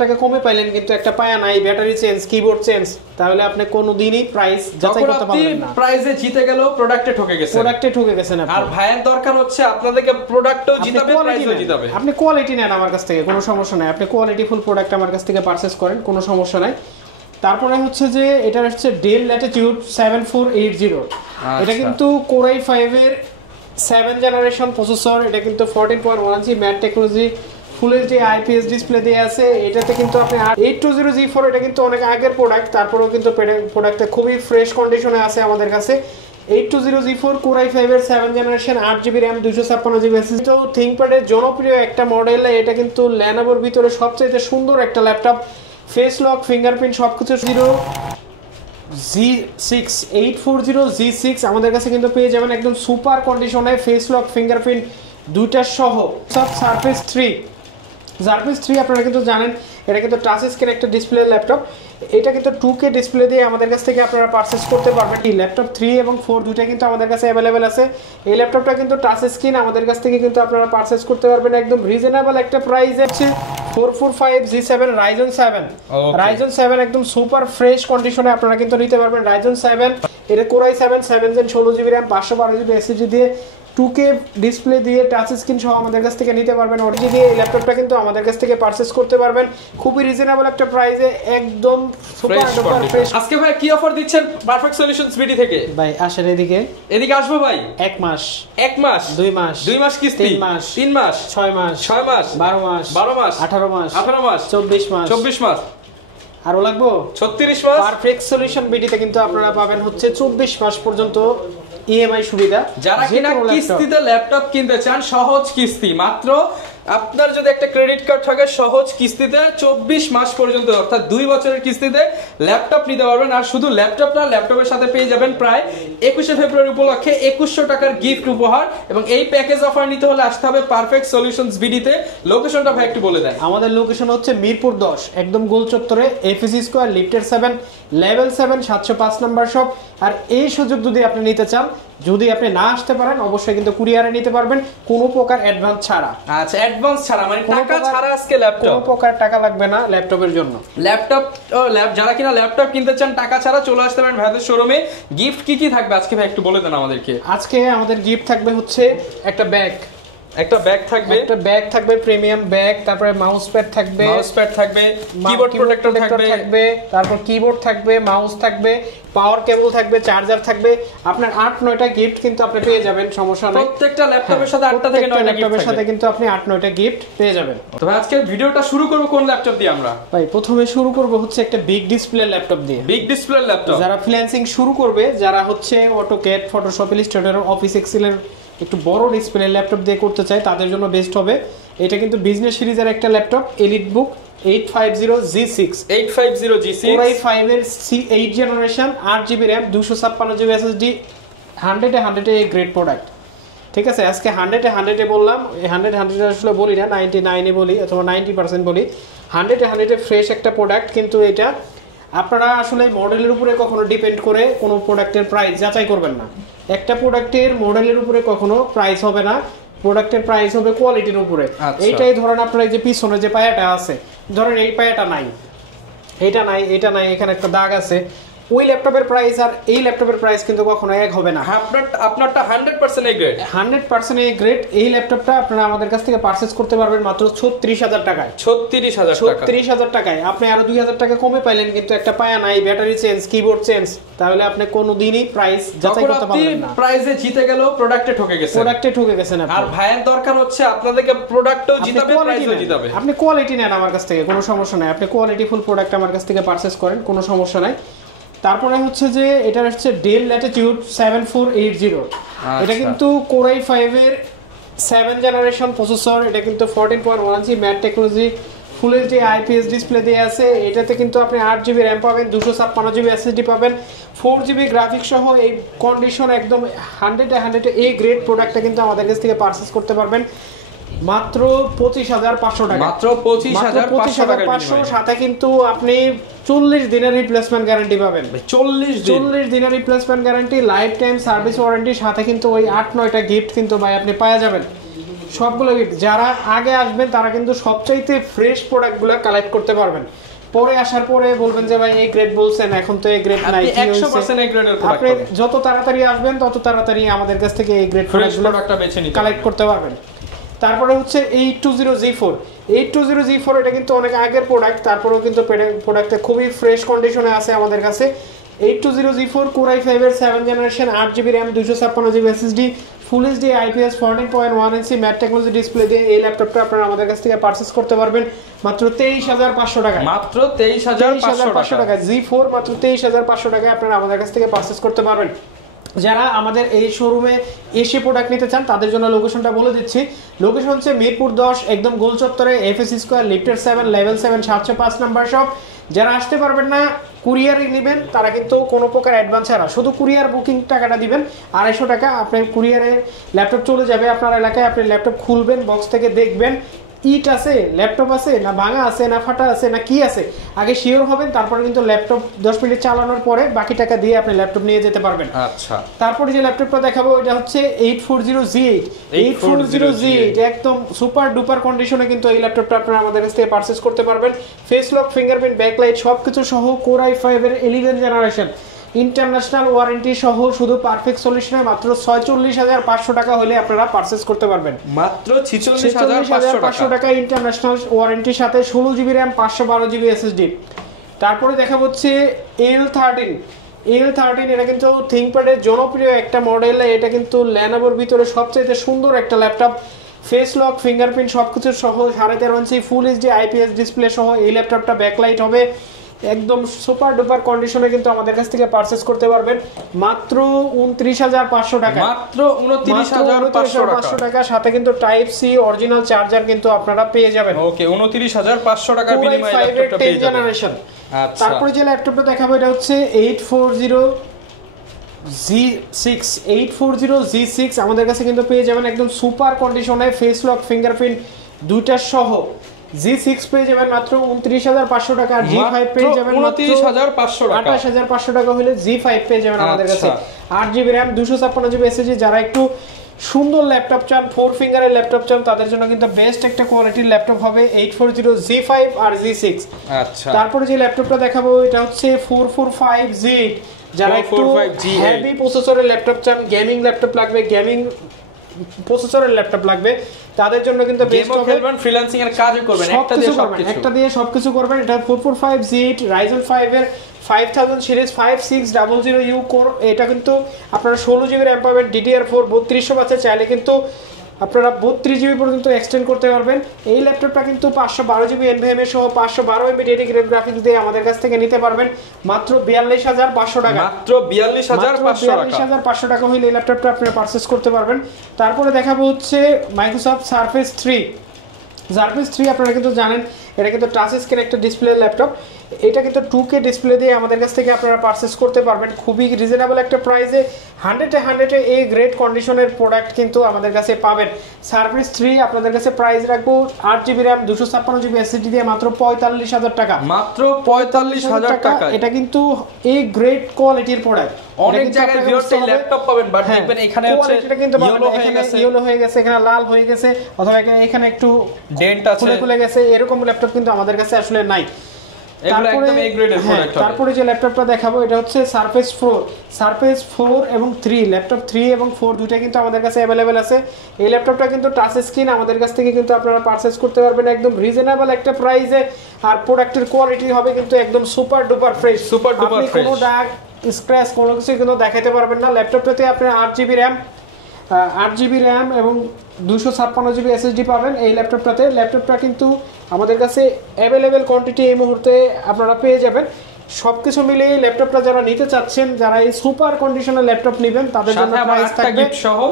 টাকা কমে পাইলেন কিন্তু একটা পায়া নাই, ব্যাটারি চেঞ্জ, কিবোর্ড চেঞ্জ, তাহলে আপনি কোনোদিনই প্রাইস যাচাই করতে পারবেন না। প্রাইসে জিতে গেল, প্রোডাক্টে ঠকে গেছেন। আর ভাইয়ের দরকার হচ্ছে আপনাদেরকে প্রোডাক্টও জিতাবে, প্রাইসও জিতাবে। আপনি কোয়ালিটি নেন আমার কাছ থেকে, কোনো সমস্যা নাই। আপনি কোয়ালিটি ফুল প্রোডাক্ট আমার কাছ থেকে পারচেজ করেন, কোনো সমস্যা নাই। তারপরে হচ্ছে যে এটা হচ্ছে ডেল ল্যাটিটিউড 7480। এটা কিন্তু Core i5 এর 7 জেনারেশন প্রসেসর। এটা কিন্তু 14.1 ইঞ্চি mat technology, full HD IPS display দিয়ে আছে। এটাতে কিন্তু আপনি 820G4, এটা কিন্তু অনেক আগের প্রোডাক্ট, তারপরেও কিন্তু প্রোডাক্টটা খুবই ফ্রেশ কন্ডিশনে আছে আমাদের কাছে। 820G4 Core i5 এর 7 generation, 8GB RAM, 256GB SSD। তো থিংকপ্যাডের জনপ্রিয় একটা মডেল। এটা কিন্তু ল্যানোভোর ভিতরে সবচেয়ে সুন্দর একটা ল্যাপটপ। ফেস লক, ফিঙ্গারপ্রিন্ট সবকিছু G6 840G6 আমাদের কাছে কিন্তু পেয়ে যাবেন একদম সুপার কন্ডিশনে, ফেস লক, ফিঙ্গারপ্রিন্ট দুইটা সহ। সব সারফেস 3 আপনারা কিন্তু জানেন এটা কিন্তু টাচ স্ক্রিন একটা ডিসপ্লে ল্যাপটপ। এটা কিন্তু 2K ডিসপ্লে দিয়ে আমাদের কাছ থেকে আপনারা পারচেজ করতে পারবেন। এই ল্যাপটপ 3 এবং 4 দুইটা কিন্তু আমাদের কাছে অ্যাভেলেবেল আছে। এই ল্যাপটপটা কিন্তু টাচ স্ক্রিন, আমাদের কাছ থেকে কিন্তু আপনারা পারচেজ করতে পারবেন একদম রিজনেবল একটা প্রাইসে। হচ্ছে 445G7 Ryzen 7 একদম সুপার ফ্রেশ কন্ডিশনে আপনারা কিন্তু নিতে পারবেন Ryzen 7। এটা Core i7 7 Gen 16GB RAM, 512GB SSD দিয়ে 2K ডিসপ্লে দিয়ে টাচ স্ক্রিন সহ আমাদের কাছ থেকে নিতে পারবেন। ওটি দিয়ে এই ল্যাপটপটা কিন্তু আমাদের কাছ থেকে পারচেজ করতে পারবেন খুবই রিজনেবল একটা প্রাইসে, একদম সুপার ডুপার ফ্রেশ। আজকে ভাই কি অফার দিচ্ছেন পারফেক্ট সলিউশনস বিডি থেকে? ভাই আসেন এদিকে আসবো ভাই। 1 মাস 2 মাস কিস্তি, 3 মাস 6 মাস 12 মাস 18 মাস 24 মাস আরো লাগবো 36 মাস। পারফেক্ট সলিউশন বিডিতে কিন্তু আপনারা পাবেন হচ্ছে 24 মাস পর্যন্ত ইএমআই সুবিধা। যারা কিনা কিস্তিতে ল্যাপটপ কিনতে চান, সহজ কিস্তি, মাত্র আপনার যদি একটা ক্রেডিট কার্ড থাকে, সহজ কিস্তিতে 24 মাস পর্যন্ত, অর্থাৎ 2 বছরের কিস্তিতে ল্যাপটপ নিতে পারবেন। আর শুধু ল্যাপটপ না, ল্যাপটপের সাথে পেয়ে যাবেন প্রায় 21শে ফেব্রুয়ারি উপলক্ষে 2100 টাকার গিফট উপহার। এবং এই প্যাকেজ অফার নিতে হলে আসতে হবে পারফেক্ট সলিউশনস বিডিতে। লোকেশনটা ভাই একটু বলে দেন। আমাদের লোকেশন হচ্ছে মিরপুর 10, একদম গোল চত্বরে, এফএসি স্কয়ার, লিফটের 7, লেভেল 7, 705 নাম্বার শপ। আর এই সুযোগ যদি আপনি নিতে চান, যদি আপনি না আসতে পারেন, অবশ্যই কিন্তু কুরিয়ারে নিতে পারবেন, কোনো প্রকার অ্যাডভান্স ছাড়া। আচ্ছা, অ্যাডভান্স ছাড়া মানে টাকা ছাড়া আজকে ল্যাপটপ, কোনো প্রকার টাকা লাগবে না ল্যাপটপের জন্য। যারা কিনা ল্যাপটপ কিনতে চান টাকা ছাড়া, চলে আসতে পারেন ভাইদের শোরুমে। গিফট কি থাকবে আজকে ভাই একটু বলে দেন আমাদেরকে। আজকে আমাদের গিফট থাকবে হচ্ছে একটা ব্যাগ থাকবে, প্রিমিয়াম ব্যাগ। তারপরে মাউস প্যাড থাকবে, কিবোর্ড প্রোটেক্টর থাকবে, তারপর কিবোর্ড থাকবে, মাউস থাকবে, পাওয়ার কেবল থাকবে, চার্জার থাকবে। আপনার 8-9টা গিফট কিন্তু আপনি পেয়ে যাবেন, সমস্যা নেই। প্রত্যেকটা ল্যাপটপের সাথে 8টা থেকে 9টা ল্যাপটপের সাথে কিন্তু আপনি 8-9টা গিফট পেয়ে যাবেন। তো ভাই আজকে ভিডিওটা শুরু করব কোন ল্যাপটপ দিয়ে? আমরা ভাই প্রথমে শুরু করব হচ্ছে একটা বিগ ডিসপ্লে ল্যাপটপ দিয়ে। বিগ ডিসপ্লে ল্যাপটপ যারা ফ্রিল্যান্সিং শুরু করবে, যারা হচ্ছে অটোক্যাড, ফটোশপ, ইলাস্ট্রেটর, অফিস এক্সেলের একটু বড় ডিসপ্লে ল্যাপটপ দিয়ে করতে চায়, তাদের জন্য বেস্ট হবে। এটা কিন্তু বিজনেস সিরিজের একটা laptop, EliteBook 850G6 Core i5 এর 8 generation, 8GB RAM, 256GB SSD, 100 a great product. ঠিক আছে, আজকে 100 বললাম, 100 আসলে বলি না, 99 বলি অথবা 90% বলি। 100 ফ্রেশ একটা প্রোডাক্ট। কিন্তু এটা আপনারা আসলে মডেলের উপরে কখনো ডিপেন্ড করে কোনো প্রোডাক্টের প্রাইস যাচাই করবেন না। একটা প্রোডাক্টের মডেলের উপরে কখনো প্রাইস হবে না, প্রোডাক্টের প্রাইস হবে কোয়ালিটির উপরে। এইটাই ধরেন আপনার এই যে পিছনে যে পায়াটা আছে, ধরেন এই পায়াটা নাই, এটা নাই, এখানে একটা দাগ আছে, ওই ল্যাপটপের প্রাইস আর এই ল্যাপটপের প্রাইস কিন্তু কখনো এক হবে না। আপনারটা 100% এ গ্রেড, 100% এ গ্রেড। এই ল্যাপটপটা আপনারা আমাদের কাছ থেকে পারচেজ করতে পারবেন মাত্র 36,000 টাকায়। 36,000 টাকায়। আপনি আরো 2,000 টাকা কমে পাইলেন কিন্তু একটা পায়া নাই, ব্যাটারি চেঞ্জ, কিবোর্ড চেঞ্জ, তাহলে আপনি কোনোদিনই প্রাইস যাচাই করতে পারবেন না। প্রাইসে জিতে গেল, প্রোডাক্টে ঠকে গেছেন। আর ভাইয়ের দরকার হচ্ছে আপনাদেরকে প্রোডাক্টও জিতাবে, প্রাইসও জিতাবে। আপনি কোয়ালিটি নেন আমার কাছ থেকে, কোনো সমস্যা নাই। আপনি কোয়ালিটি ফুল প্রোডাক্ট আমার কাছ থেকে পারচেজ করেন, কোনো সমস্যা নাই। তারপরে হচ্ছে যে এটা হচ্ছে ডেল ল্যাটিটিউড 7480। এটা কিন্তু Core i5 এর 7 জেনারেশন প্রসেসর। এটা কিন্তু 14.1 ইঞ্চি mat technology, full HD IPS display দিয়ে আছে। এটাতে কিন্তু আপনি 8GB RAM পাবেন, 256GB SSD পাবেন, 4GB গ্রাফিক্স সহ। এই কন্ডিশন একদম 100 এ গ্রেড প্রোডাক্টটা কিন্তু আমাদের কাছ থেকে পারচেজ করতে পারবেন মাত্র 25,500 টাকা। মাত্র 25,500 সাথে কিন্তু আপনি 40 দিনের রিপ্লেসমেন্ট গ্যারান্টি পাবেন। 40 দিনের replacement guarantee, life time service warranty, সাথে কিন্তু ওই 8-9টা গিফট কিন্তু ভাই আপনি পাওয়া যাবেন। সবগুলো গিফট। যারা আগে আসবেন তারা কিন্তু সবচাইতে ফ্রেশ প্রোডাক্টগুলো কালেক্ট করতে পারবেন। পরে আসার পরে বলবেন যে ভাই এই গ্রেড বলছেন, এখন তো এই গ্রেড নাই, 100% এই গ্রেডের প্রোডাক্ট আপনি যত তাড়াতাড়ি আসবেন তত তাড়াতাড়ি আমাদের কাছ থেকে এই গ্রেড প্রোডাক্টটা বেছে নিতে কালেক্ট করতে পারবেন। তারপরে হচ্ছে 820G4, 820G4 এটা কিন্তু অনেক আগের প্রোডাক্ট, তারপরেও কিন্তু প্রোডাক্টে খুবই ফ্রেশ কন্ডিশনে আছে আমাদের কাছে। 820G4 Core i5 এর 7th generation, 8GB RAM, 256GB SSD, full HD IPS 14.1 ইঞ্চি ম্যাট টেকনোলজি ডিসপ্লে দিয়ে এই ল্যাপটপটা আপনারা আমাদের কাছ থেকে পারচেজ করতে পারবেন মাত্র 23,500 টাকায়। মাত্র 23,500 টাকা। G4 মাত্র 23,500 টাকায় আপনারা আমাদের কাছ থেকে পারচেজ করতে পারবেন। যারা আমাদের এই শোরুমে এসে প্রোডাক্ট নিতে চান তাদের জন্য লোকেশনটা বলে দিচ্ছি। লোকেশন হচ্ছে মিরপুর 10, একদম গোল চত্বরে, FS স্কয়ার, লিফটের 7, লেভেল 7, 705 নাম্বার শপ। যারা আসতে পারবেন না, কুরিয়ারে নেবেন, তারা কিন্তু কোনো প্রকার অ্যাডভান্স ছাড়া শুধু কুরিয়ার বুকিং টাকাটা দিবেন 250 টাকা। আপনার কুরিয়ারে ল্যাপটপ চলে যাবে আপনার এলাকায়, আপনি ল্যাপটপ খুলবেন, বক্স থেকে দেখবেন ইট আছে, ল্যাপটপ আছে না ভাঙা আছে না ফাটা আছে না কি আছে, আগে শিওর হবেন, তারপরে কিন্তু ল্যাপটপ 10 মিনিট চালানোর পরে বাকি টাকা দিয়ে আপনি ল্যাপটপ নিয়ে যেতে পারবেন। আচ্ছা, তারপরে যে ল্যাপটপটা দেখাবো এটা হচ্ছে 840G8, 840G8 একদম সুপার ডুপার কন্ডিশনে কিন্তু এই ল্যাপটপটা আপনারা আমাদের কাছ থেকে পারচেজ করতে পারবেন। ফেস লক, ফিঙ্গারপ্রিন্ট, ব্যাকলাইট সবকিছু সহ Core i5 এর 11th জেনারেশন, ইন্টারন্যাশনাল ওয়ারেন্টি সহ, শুধু পারফেক্ট সলিউশনে মাত্র 46,500 টাকা হলে আপনারা পারচেজ করতে পারবেন। মাত্র 46,500 টাকা ইন্টারন্যাশনাল ওয়ারেন্টির সাথে 16GB RAM, 512GB SSD। তারপরে দেখা হচ্ছে L13, এটা কিন্তু থিংকপ্যাডের জনপ্রিয় একটা মডেল। এটা কিন্তু ল্যানোভোর ভিতরে সবচেয়ে সুন্দর একটা ল্যাপটপ। ফেস লক, ফিঙ্গারপ্রিন্ট সবকিছু সহ, 13.5 ইঞ্চি ফুল এইচডি IPS ডিসপ্লে সহ এই ল্যাপটপটা ব্যাকলাইট হবে, একদম সুপার ডুপার কন্ডিশনে কিন্তু আমাদের কাছ থেকে পারচেজ করতে পারবেন মাত্র 29,500 টাকা। মাত্র 29,500 টাকা, সাথে কিন্তু টাইপ সি অরিজিনাল চার্জার কিন্তু আপনারা পেয়ে যাবেন। ওকে, 29,500 টাকার বিনিময়ে ল্যাপটপটা পেয়ে যাবেন। আচ্ছা, তারপরে যে ল্যাপটপটা দেখাবো এটা হচ্ছে 840G6 আমাদের কাছে কিন্তু পেয়ে যাবেন একদম সুপার কন্ডিশনে, ফেস লক, ফিঙ্গারপ্রিন্ট দুইটা সহ। G6 পেয়ে যাবেন মাত্র 29,500 টাকা, আর G5 পেয়ে যাবেন 29,500 টাকা। 28,500 টাকা হলে G5 পেয়ে যাবেন আমাদের কাছে। 8GB RAM, 256GB SSD। যারা একটু সুন্দর ল্যাপটপ চান, 4 ফিঙ্গারের ল্যাপটপ চান, তাদের জন্য কিন্তু বেস্ট একটা কোয়ালিটির ল্যাপটপ হবে 840G5 আর G6। আচ্ছা, তারপরে যে ল্যাপটপটা দেখাবো এটা হচ্ছে 445G8। যারা একটু হেভি প্রসেসরের ল্যাপটপ চান, গেমিং ল্যাপটপ লাগবে, গেমিং প্রসেসরের ল্যাপটপ লাগবে, তাদের জন্য কিন্তু বেস্ট হবে। ফ্রিল্যান্সিং এর কাজও করবেন, একটা দিয়ে সবকিছু করবেন। এটা 445G8 Ryzen 5 এর 5000 সিরিজ 5600U কোর। এটা কিন্তু আপনারা 16GB RAM পাবেন, DDR4 3200 বাচ্চা চাইলে কিন্তু আপনারা 32GB পর্যন্ত এক্সটেন্ড করতে পারবেন। এই ল্যাপটপটা কিন্তু 512GB NVMe সহ 512MB ডেডিকেটেড গ্রাফিক্স দিয়ে আমাদের কাছ থেকে নিতে পারবেন মাত্র 42,500 টাকা। মাত্র 42,500 টাকা হলে এই ল্যাপটপটা আপনারা পারচেজ করতে পারবেন। তারপরে দেখাবো হচ্ছে মাইক্রোসফট Surface 3। আপনারা কিন্তু জানেন এটা কিন্তু টাচ স্ক্রিন একটা ডিসপ্লে ল্যাপটপ। এটা কিন্তু 2K ডিসপ্লে দিয়ে আমাদের কাছ থেকে আপনারা পারচেজ করতে পারবেন খুবই রিজনেবল একটা প্রাইসে। 100 এই গ্রেট কন্ডিশনের প্রোডাক্ট কিন্তু আমাদের কাছে পাবেন। Surface 3 আপনাদের কাছে প্রাইস রাখবো 8GB RAM, 256GB SSD দিয়ে মাত্র 45,000 টাকা। মাত্র 45,000 টাকা। এটা কিন্তু এই গ্রেট কোয়ালিটির প্রোডাক্ট। অনেক জায়গায় ভিউয়ার্স এই ল্যাপটপ পাবেন, বাট দেখবেন এখানে হচ্ছে ইয়েলো হয়ে গেছে, এখানে লাল হয়ে গেছে, অথবা এখানে একটু ডেন্ট আছে, খুলে গেছে, এরকম ল্যাপটপ কিন্তু আমাদের কাছে আসলে নাই। তারপরে যে ল্যাপটপটা দেখাবো এটা হচ্ছে Surface 4 এবং 3। ল্যাপটপ 3 এবং 4 দুইটা কিন্তু আমাদের কাছে অ্যাভেলেবেল আছে। এই ল্যাপটপটা কিন্তু টাচ স্ক্রিন, আমাদের কাছ থেকে কিন্তু আপনারা পারচেজ করতে পারবেন একদম রিজনেবল একটা প্রাইসে। আর প্রোডাক্টের কোয়ালিটি হবে কিন্তু একদম সুপার ডুপার ফ্রেশ। আপনি কোনো দাগ স্ক্র্যাচ কোনো কিছু কিন্তু দেখাতে পারবেন না। ল্যাপটপটাতে আপনি 8GB RAM এবং 256GB SSD পাবেন এই ল্যাপটপটা কিন্তু আমাদের কাছে অ্যাভেলেবেল কোয়ান্টিটি এই মুহূর্তে আপনারা পেয়ে যাবেন। সবকিছু মিলিয়ে ল্যাপটপটা যারা নিতে চাচ্ছেন, যারা এই সুপার কন্ডিশনের ল্যাপটপ নেবেন তাদের জন্য প্রাইস থাকবে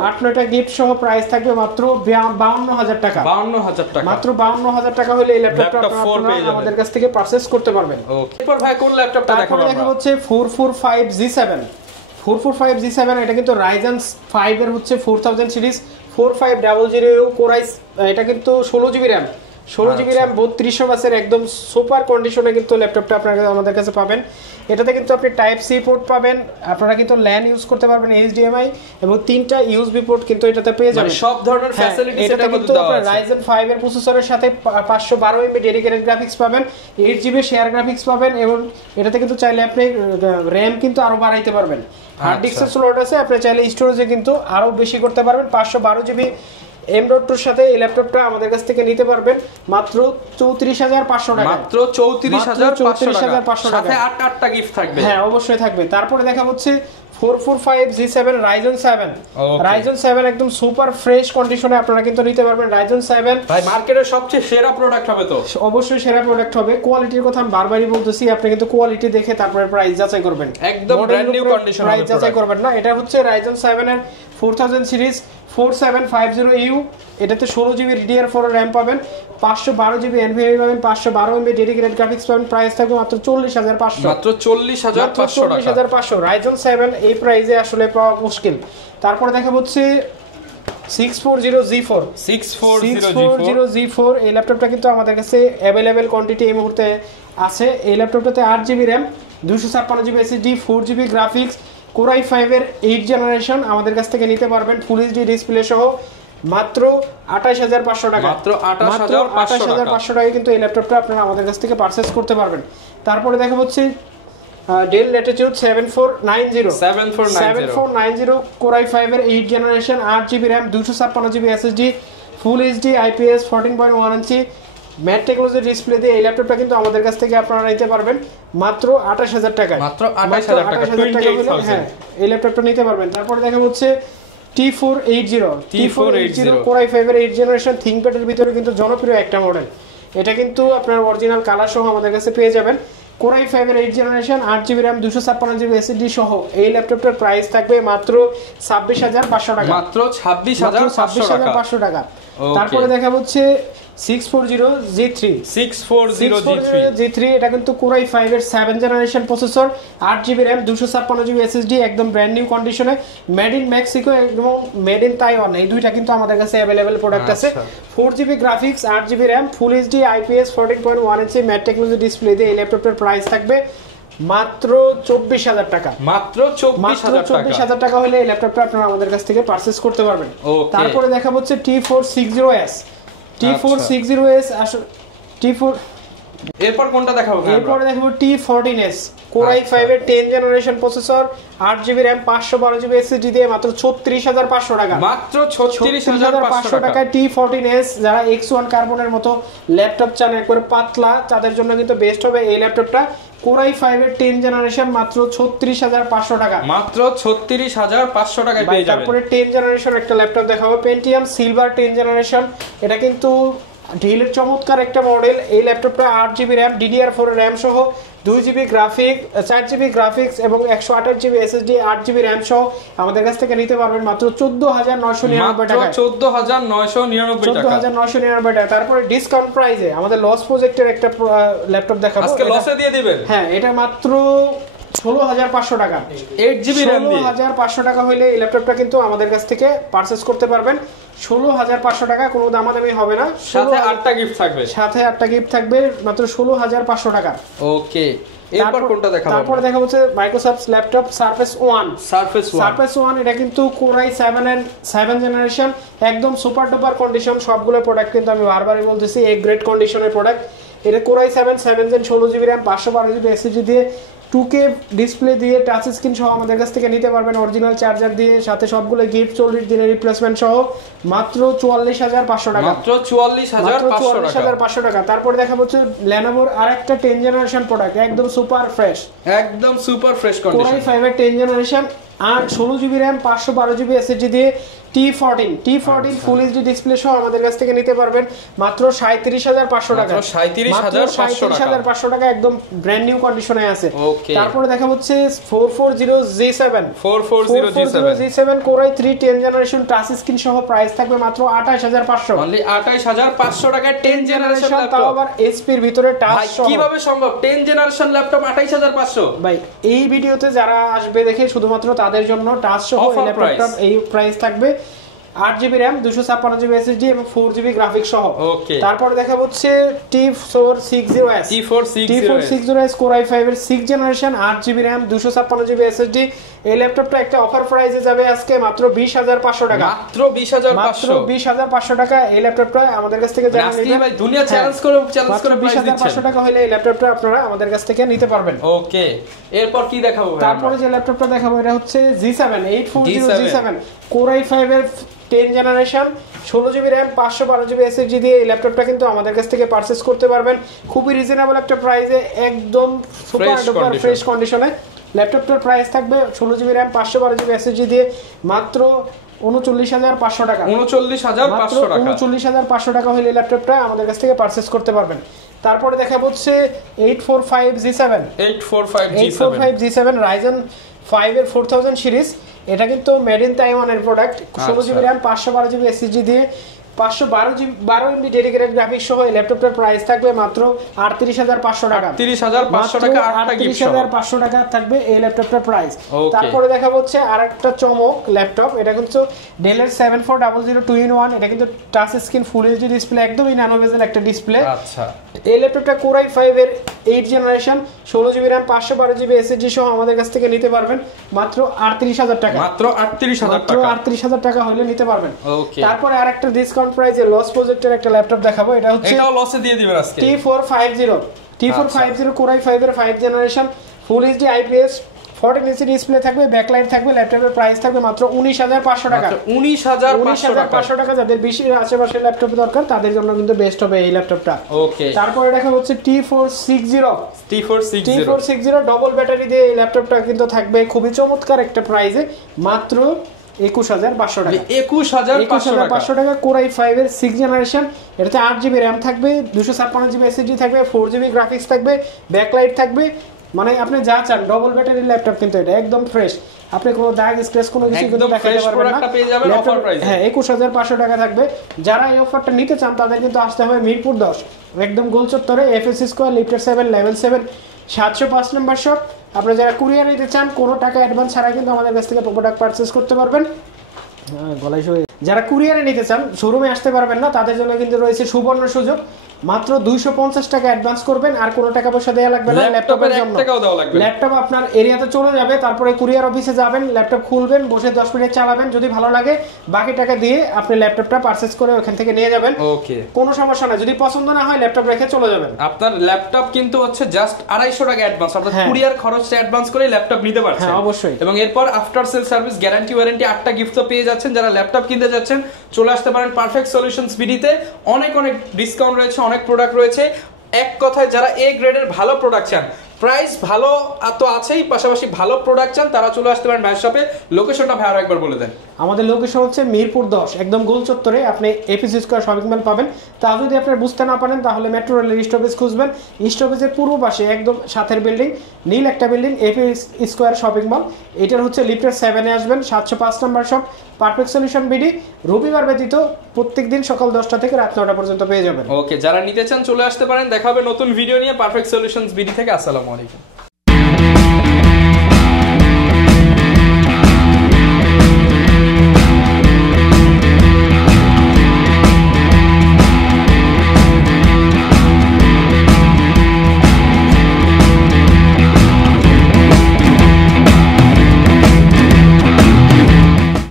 8টা গিফট সহ প্রাইস থাকবে মাত্র 52,000 টাকা। মাত্র 52,000 টাকা হলে এই ল্যাপটপটা আপনারা আমাদের কাছ থেকে পারচেজ করতে পারবেন। ওকে, এরপর ভাই কোন ল্যাপটপটা দেখাবো? দেখা হচ্ছে 445G7। এটা কিন্তু Ryzen 5 এর হচ্ছে 4000 সিরিজ 4500U Core i। এটা কিন্তু 16GB RAM, 16GB RAM 3200 বাসের একদম সুপার কন্ডিশনে কিন্তু ল্যাপটপটা আপনারা আমাদের কাছে পাবেন। এটাতে কিন্তু আপনি টাইপ সি পোর্ট পাবেন, আপনারা কিন্তু ল্যান ইউজ করতে পারবেন, HDMI এবং 3টা USB পোর্ট কিন্তু এটাতে পেয়ে যাবেন। সব ধরনের ফ্যাসিলিটি এটাতে কিন্তু আপনারা Ryzen 5 এর প্রসেসরের সাথে 512 MB ডেডিকেটেড গ্রাফিক্স পাবেন, 8GB শেয়ার গ্রাফিক্স পাবেন এবং এটাতে কিন্তু চাইলে আপনি RAM কিন্তু আরো বাড়াইতে পারবেন। হার্ড ডিস্কের স্লট আছে, আপনি চাইলে স্টোরেজে কিন্তু আরো বেশি করতে পারবেন। 512GB M.2 এর সাথে এই ল্যাপটপটা আমাদের কাছ থেকে নিতে পারবেন মাত্র 34500 টাকা। মাত্র 34500 টাকা। সাথে 8টা গিফট থাকবে। হ্যাঁ অবশ্যই থাকবে। তারপরে দেখা হচ্ছে 445G7 Ryzen 7। Ryzen 7 একদম সুপার ফ্রেশ কন্ডিশনে আপনারা কিন্তু নিতে পারবেন। Ryzen 7 ভাই মার্কেটের সবচেয়ে সেরা প্রোডাক্ট হবে তো? অবশ্যই সেরা প্রোডাক্ট হবে। কোয়ালিটির কথা আমি বারবারই বলতেছি, আপনি কিন্তু কোয়ালিটি দেখে তারপরে প্রাইস যাচাই করবেন, একদম ব্র্যান্ড নিউ কন্ডিশন প্রাইস যাচাই করবেন না। এটা হচ্ছে Ryzen 7 এর 4000 সিরিজ 4750U। এটাতে 16GB DDR4 RAM পাবেন, 512GB NVMe পাবেন, 512 MB ডেডিকেটেড গ্রাফিক্স পাবেন। প্রাইস থাকবে মাত্র 40500। মাত্র 40500 টাকা। 40500 Ryzen 7 এই প্রাইসে আসলে পাওয়া মুশকিল। তারপরে দেখা হচ্ছে 640G4 640G4 এই ল্যাপটপটা কিন্তু আমাদের কাছে अवेलेबल কোয়ান্টিটি এই মুহূর্তে আছে। এই ল্যাপটপটাতে 8GB RAM 256GB SSD 4GB graphics Core i5 এর 8 জেনারেশন আমাদের কাছ থেকে নিতে পারবেন ফুল এইচডি ডিসপ্লে সহ মাত্র 28500 টাকা। মাত্র 28500 টাকায় কিন্তু এই ল্যাপটপটা আপনারা আমাদের কাছ থেকে পারচেজ করতে পারবেন। তারপরে দেখা হচ্ছে Dell Latitude 7490 Core i5 এর 8 generation 8GB RAM 256GB SSD full HD IPS 14.1 ইঞ্চি ম্যাট টেকনোলজি ডিসপ্লে দিয়ে এই ল্যাপটপটা কিন্তু আমাদের কাছ থেকে আপনারা নিতে পারবেন মাত্র 28000 টাকায়। মাত্র 28000 টাকা। হ্যাঁ এই ল্যাপটপটা নিতে পারবেন। তারপরে দেখা হচ্ছে T480 Core i5 এর 8 জেনারেশন ThinkPad এর ভিতরে কিন্তু জনপ্রিয় একটা মডেল। এটা কিন্তু আপনার অরিজিনাল কালার সহ আমাদের কাছে পেয়ে যাবেন। Core i5 এর 8 generation 8GB RAM 256GB SSD সহ এই ল্যাপটপটার প্রাইস থাকবে মাত্র 26500 টাকা। মাত্র 26500 টাকা। তারপরে দেখা হচ্ছে 640G3 এটা কিন্তু Core i5 এর 7 generation processor 8GB RAM 256GB SSD একদম ব্র্যান্ড নিউ কন্ডিশনে মেড ইন মেক্সিকো এবং মেড ইন তাইওয়ান এই দুইটা কিন্তু আমাদের কাছে अवेलेबल প্রোডাক্ট আছে। 4GB graphics 8GB RAM full HD IPS 14.1 ইঞ্চি ম্যাট টেকনোলজি ডিসপ্লে দিয়ে এই ল্যাপটপটার প্রাইস থাকবে মাত্র 24000 টাকা। মাত্র 24000 টাকা হলে এই ল্যাপটপটা আপনারা আমাদের কাছ থেকে পারচেজ করতে পারবেন। তারপরে দেখা হচ্ছে T460S এরপর কোনটা দেখাবো? এরপর দেখাবো T14S Core i5 এর 10 generation processor 8GB RAM 512GB SSD দিয়ে মাত্র 36500 টাকা। মাত্র 36500 টাকায় T14S যারা X1 কার্বনের মতো ল্যাপটপ চান একবারে পাতলা তাদের জন্য কিন্তু বেস্ট হবে এই ল্যাপটপটা। Core i5 এর 10 জেনারেশন মাত্র 36500 টাকা। মাত্র 36500 টাকায় পেয়ে যাবেন। তারপরে 10 জেনারেশন একটা ল্যাপটপ দেখাবো Pentium Silver 10 জেনারেশন। এটা কিন্তু ডেলের চমৎকার একটা মডেল। এই ল্যাপটপটা 8GB RAM DDR4 RAM সহ 2GB গ্রাফিক্স 4GB গ্রাফিক্স এবং 128GB SSD 8GB RAM সহ আমাদের কাছ থেকে নিতে পারবেন মাত্র 14999 টাকা। 14999 টাকা। তারপরে ডিসকাউন্ট প্রাইসে আমাদের লস প্রজেক্টের একটা ল্যাপটপ দেখাবো। আজকে লসে দিয়ে দিবেন? হ্যাঁ এটা মাত্র 16500 টাকা। 8GB RAM দিয়ে 16500 টাকা হইলে এই ল্যাপটপটা কিন্তু আমাদের কাছ থেকে পারচেজ করতে পারবেন 16500 টাকা। কোনো দামাদামি হবে না, সাথে 8টা গিফট থাকবে। মাত্র 16500 টাকা। ওকে এরপর কোনটা দেখাবো? তারপর দেখা হচ্ছে মাইক্রোসফট ল্যাপটপ Surface One এটা কিন্তু Core i7 এর 7 জেনারেশন একদম সুপার ডুপার কন্ডিশন। সবগুলো প্রোডাক্ট কিন্তু আমি বারবারই বলতেছি এই গ্রেট কন্ডিশনের প্রোডাক্ট। এটা Core i7 7 gen 16GB RAM 512GB SSD দিয়ে 2K ডিসপ্লে দিয়ে টাচ স্ক্রিন সহ আমাদের কাছ থেকে নিতে পারবেন অরিজিনাল চার্জার দিয়ে, সাথে সবগুলো গিফট 40 দিনের রিপ্লেসমেন্ট সহ মাত্র 44500 টাকা। মাত্র 44500 টাকা। তারপরে দেখা হচ্ছে Lenovo আরেকটা 10 জেনারেশন প্রোডাক্ট একদম super fresh condition Core i5 এর 10 জেনারেশন আর 16GB RAM 512GB SSD দিয়ে T14 ফুল এইচডি ডিসপ্লে সহ আমাদের কাছ থেকে নিতে পারবেন মাত্র 37500 টাকা। 37500 টাকা একদম ব্র্যান্ড নিউ কন্ডিশনে আছে। তারপরে দেখা হচ্ছে 440G7 Core i3 10 generation touch screen সহ প্রাইস থাকবে মাত্র 28500। অনলি 28500 টাকায় 10 জেনারেশন ল্যাপটপ, তাও আবার HP এর ভিতরে টাচ সহ। কিভাবে সম্ভব 10 জেনারেশন ল্যাপটপ 28500? ভাই এই ভিডিওতে যারা আসবে দেখে শুধুমাত্র তাদের জন্য টাচ সহ এই ল্যাপটপটা এই প্রাইস থাকবে 8GB RAM 256GB SSD এবং 4GB গ্রাফিক্স সহ। ওকে, তারপরে দেখা হচ্ছে T460S T460S Core i5 এর 6th generation 8GB RAM 256GB SSD। এই ল্যাপটপটা একটা অফার প্রাইসে যাবে আজকে মাত্র 20500 টাকা, মাত্র 20500 টাকা। এই ল্যাপটপটা আমাদের কাছ থেকে যারা নেবেন ভাই দুনিয়া চ্যালেঞ্জ করে প্রাইস দিচ্ছেন। 20500 টাকা হলে এই ল্যাপটপটা আপনারা আমাদের কাছ থেকে নিতে পারবেন। ওকে, এরপর কি দেখাবো ভাই? তারপরে যে ল্যাপটপটা দেখাবো এটা হচ্ছে G7 840G7 Core i5 এর 10 generation 16GB RAM 512GB SSD দিয়ে এই ল্যাপটপটা কিন্তু আমাদের কাছ থেকে পারচেজ করতে পারবেন খুবই রিজনেবল একটা প্রাইসে, একদম সুপার ডুপার ফ্রেশ কন্ডিশনে। ল্যাপটপটার প্রাইস থাকবে 16GB RAM 512GB SSD দিয়ে মাত্র 39500 টাকা। 39500 টাকা হলে ল্যাপটপটা আমাদের কাছ থেকে পারচেজ করতে পারবেন। তারপরে দেখা হচ্ছে 845G7 Ryzen 5 এর 4000 সিরিজ। এটা কিন্তু মেড ইন তাইওয়ানের product. 16GB RAM 512GB SSD দিয়ে 512MB ডেডিকেটেড গ্রাফিক্স সহ এই ল্যাপটপটার প্রাইস থাকবে মাত্র 38500 টাকা। 38500 টাকা থাকবে এই ল্যাপটপটার প্রাইস। তারপরে দেখা হচ্ছে আরেকটা চমক ল্যাপটপ, এটা কিন্তু ডেলের 7400 2-in-1। এটা কিন্তু touch screen full HD display, একদমই ন্যানো বেজেল একটা ডিসপ্লে। আচ্ছা, এই ল্যাপটপটা Core i5 এর 8 generation 16GB RAM 512GB SSD সহ আমাদের কাছ থেকে নিতে পারবেন মাত্র 38000 টাকা। মাত্র 38000 টাকা হলে নিতে পারবেন। ওকে, তারপরে আরেকটা ডিসকাউন্ট প্রাইসে লস প্রজেক্টের একটা ল্যাপটপ দেখাবো। এটা হচ্ছে এটাও লসে দিয়ে দিবেন আজকে। T450 Core i5 এর 5 generation full HD IPS 14 display থাকবে, ব্যাকলাইট থাকবে। ল্যাপটপের প্রাইস থাকবে মাত্র 19500 টাকা। 19500 টাকা। যাদের বেশি আশেপাশে ল্যাপটপ দরকার তাদের জন্য কিন্তু বেস্ট হবে এই ল্যাপটপটা। ওকে, তারপরে দেখা হচ্ছে T460 ডবল ব্যাটারি দিয়ে এই ল্যাপটপটা কিন্তু থাকবে খুবই চমৎকার একটা প্রাইসে মাত্র 21500 টাকা। 21500 টাকা Core i5 এর 6 জেনারেশন। এটাতে 8GB RAM থাকবে, 256GB SSD থাকবে, 4GB গ্রাফিক্স থাকবে, ব্যাকলাইট থাকবে। মানে আপনি যা চান ডবল ব্যাটারি ল্যাপটপ, কিন্তু এটা একদম ফ্রেশ। আপনি কোনো দাগ স্ক্র্যাচ কোনো কিছু কিন্তু দেখাতে পারবেন না। হ্যাঁ, 21500 টাকা থাকবে। যারা এই অফারটা নিতে চান তাদের কিন্তু আসতে হবে মিরপুর 10 একদম গোল চত্বরে FS স্কয়ার লিফটের 7 লেভেল 7 705 নম্বর শপ। আপনি যারা কুরিয়ার নিতে চান কোনো টাকা অ্যাডভান্স ছাড়া কিন্তু আমাদের কাছ থেকে প্রোডাক্ট পারচেজ করতে পারবেন। যারা কুরিয়ারে নিতে চান শোরুমে আসতে পারবেন না, তাদের জন্য কিন্তু রয়েছে সুবর্ণ সুযোগ। মাত্র 250 টাকা অ্যাডভান্স করবেন, আর কোনো টাকা পয়সা দেওয়া লাগবে না ল্যাপটপের জন্য। ল্যাপটপ আপনার এরিয়াতে চলে যাবে, তারপরে কুরিয়ার অফিসে যাবেন, ল্যাপটপ খুলবেন, বসে 10 মিনিট চালাবেন, যদি ভালো লাগে বাকি টাকা দিয়ে আপনি ল্যাপটপটা পারচেজ করে ওখান থেকে নিয়ে যাবেন। ওকে, কোনো সমস্যা না। যদি পছন্দ না হয় ল্যাপটপ রেখে চলে যাবেন। আপনার ল্যাপটপ কিন্তু হচ্ছে জাস্ট 250 টাকা অ্যাডভান্স, আপনার কুরিয়ার খরচটা অ্যাডভান্স করে ল্যাপটপ নিতে পারছেন। হ্যাঁ, অবশ্যই। এবং এরপর after sale service guarantee warranty 8টা গিফট তো পেয়ে যাচ্ছেন। যারা ল্যাপটপ কিনতে যাচ্ছেন চলে আসতে পারেন পারফেক্ট সলিউশনস বিডিতে। অনেক ডিসকাউন্ট রয়েছে, অনেক প্রোডাক্ট রয়েছে। এক কথায় যারা এ গ্রেডের ভালো প্রোডাক্ট চান, প্রাইস ভালো তো আছেই, পাশাপাশি ভালো প্রোডাক্ট চান, তারা চলে আসতে পারেন ভাইয়ের শপে। লোকেশনটা ভাই আরেকবার বলে দেন। আমাদের লোকেশন হচ্ছে মিরপুর 10 একদম গোল চত্বরে। আপনি এপিস স্কয়ার শপিং মল পাবেন। তা যদি আপনি বুঝতে না পারেন তাহলে মেট্রো রেলের স্টপেজ খুঁজবেন। স্টপেজের পূর্ব পাশে একদম সাথের বিল্ডিং, নীল একটা building, Apis square shopping mall. এটার হচ্ছে লিফটের 7-এ আসবেন, 705 নম্বর শপ পারফেক্ট সলিউশন বিডি। রবিবার ব্যতীত প্রত্যেকদিন সকাল 10টা থেকে রাত 9টা পর্যন্ত পেয়ে যাবেন। ওকে, যারা নিতে চান চলে আসতে পারেন। দেখা হবে নতুন ভিডিও নিয়ে পারফেক্ট সলিউশনস বিডি থেকে। আসসালামু আলাইকুম।